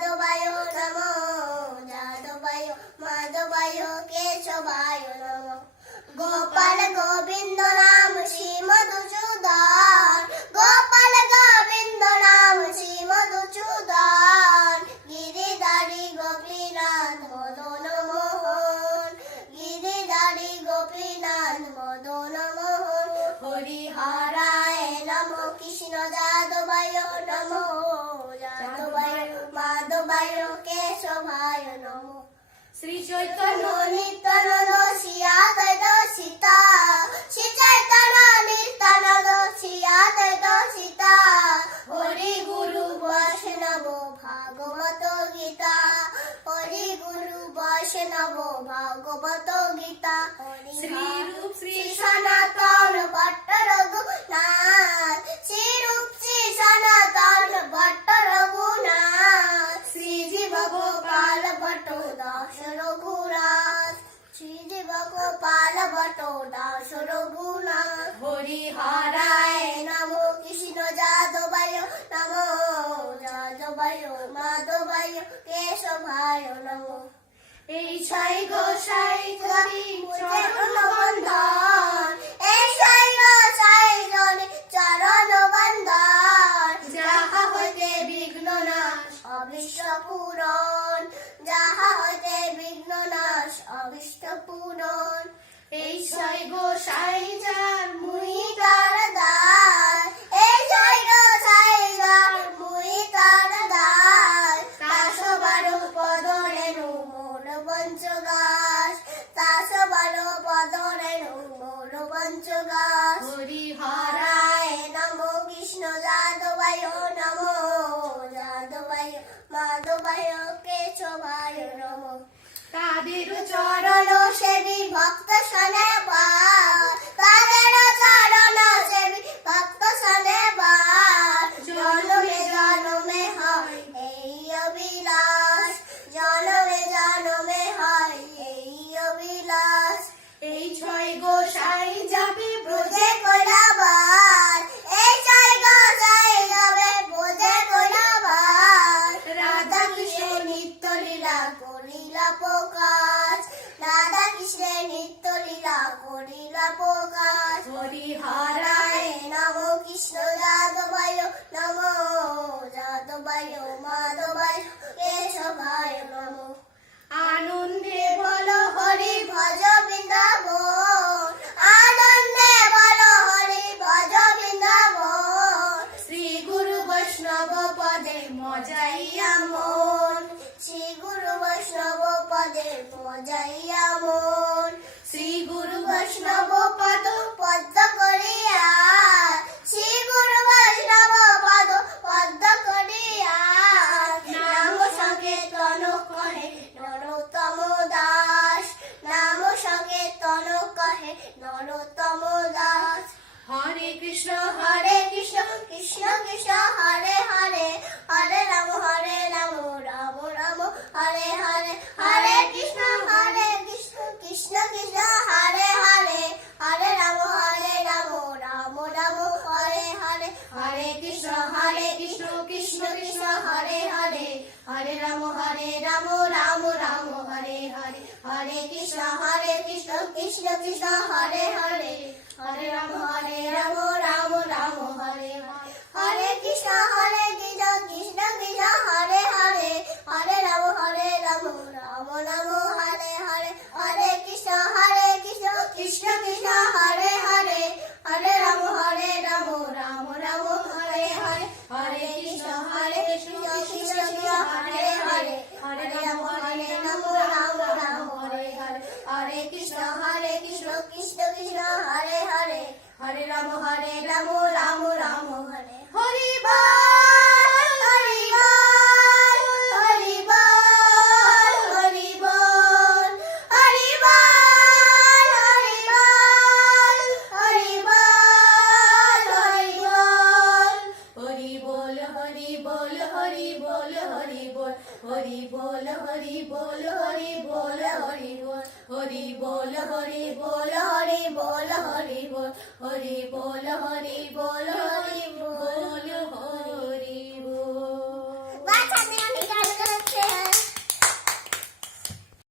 যাদবায় নমো, যাদবায় মাধবায় কেশবায় নমো। গোপাল গোবিন্দ নাম শ্রী মধুসূদন, গোপাল গোবিন্দ নাম শ্রী মধুসূদন। গিরিধারী গোপীনাথ মদন মোহন, গিরিধারী গোপীনাথ মদন মোহন। হরিহরায় নমো, কৃষ্ণ যাদবায় নমো, যাদবায় মাধবায় কেশবায় নমো। শ্রী চৈতন্য নিত্যানন্দ শ্রী অদ্বৈত সীতা, শ্রী চৈতন্য নিত্যানন্দ শ্রী অদ্বৈত সীতা। হরি গুরু বৈষ্ণব ভাগবত গীতা, হরি গুরু বৈষ্ণব ভাগবত গীতা। শ্রী রূপ শ্রী সনাতন ভট্ট রঘুনাথ, শ্রী রূপ শ্রী সনাতন ভট্ট রঘুনাথ। শ্রী জীব গোপাল ভট্ট দাস রঘুনাথ, শ্রী জীব গোপাল ভট্ট দাস রঘুনাথ। হরিহরায় নমো, কৃষ্ণ যাদবায় নমো, যাদবায় মাধবায় কেশবায় নমো। এই ছয় গোসাই করি চরণ বন্দন, এই ছয় গোসাই করি চরণ বন্দন। যাহা হইতে বিঘ্ন নাশ অভীষ্ট পূরণ, যাহা হইতে বিঘ্ন নাশ অভীষ্ট পূরণ। এই ছয় গোসাই যার মুই তার দাস, এই ছয় গোসাই যার মুই তার দাস। ১১২ পদ রেণু মোর পঞ্চগাস, ১১২ পদ রেণু মোর পঞ্চগাস। হরিহরায় নমো, কৃষ্ণ যাদবায় নমো, যাদবায় মাধবায় কেশবায় নমো। তাদের চরণ সেবী ভক্ত শোনে বার, তাদের চরণ সেবী ভক্ত শোনে বার। জনমে জনমে হয় এই অবিলাস, জনমে জনমে হয় এই অবিলাস। এই ছয় গোসাই যাবে ব্রজে কইরাবার, এই ছয় গোসাই যাবে ব্রজে কইরাবার। রাধা কৃষ্ণ নিত্য লীলা করিলা প্রকাশ, রাধা কৃষ্ণের নিত্য লীলা করিলা প্রকাশ। হরিহরায় নমো, কৃষ্ণ যাদবায় নমো, যাদবায় মাধবায় কেশবায় নমো। আনন্দে বলো হরি ভজ বৃন্দাবন, আনন্দে বলো হরি ভজ বৃন্দাবন। শ্রী গুরু বৈষ্ণব পদে মজাইয়া মন, শ্রী গুরু বৈষ্ণব পদে মজাইয়া মন। শ্রী গুরু বৈষ্ণব পদ পদ্ম করিয়া, শ্রী গুরু বৈষ্ণব পদ পদ্ম করিয়া। নাম সংকীর্তন করে নরোত্তম দাস, নাম সংকীর্তন করে নরোত্তম দাস। হরে কৃষ্ণ কৃষ্ণ কৃষ্ণ হরে হরে, হরে রাম রাম রাম হরে হরে। হরে কৃষ্ণ কৃষ্ণ কৃষ্ণ হরে হরে, হরে রাম রাম রাম হরে হরে। হরে কৃষ্ণ কৃষ্ণ কৃষ্ণ হরে হরে, হরে রাম রাম রাম হরে হরে। হরে কৃষ্ণ কৃষ্ণ কৃষ্ণ হরে হরে, হরে রাম রাম রাম হরে হরে। হরে কৃষ্ণ কৃষ্ণ কৃষ্ণ হরে হরে, হরে রাম রাম রাম হরে হরে। হরে কৃষ্ণ কৃষ্ণ কৃষ্ণ হরে হরে, হরে রাম রাম রাম হরে হরে। হরে কৃষ্ণ কৃষ্ণ কৃষ্ণ হরে হরে, হরে রাম রাম রাম হরে হরে। হরে কৃষ্ণ কৃষ্ণ কৃষ্ণ হরে হরে, হরে রাম রাম রাম হরে। হরি বল হরি বল, হরি বল হরি বল, হরি বল হরি বল, হরি বল হরি বল। হরি বল হরি বল হরি বল, হরি বল হরি বল হরি বল, হরি বল হরি বল, হরি বল হরি বল হরি বল, হরি বল হরি বল, হরি বল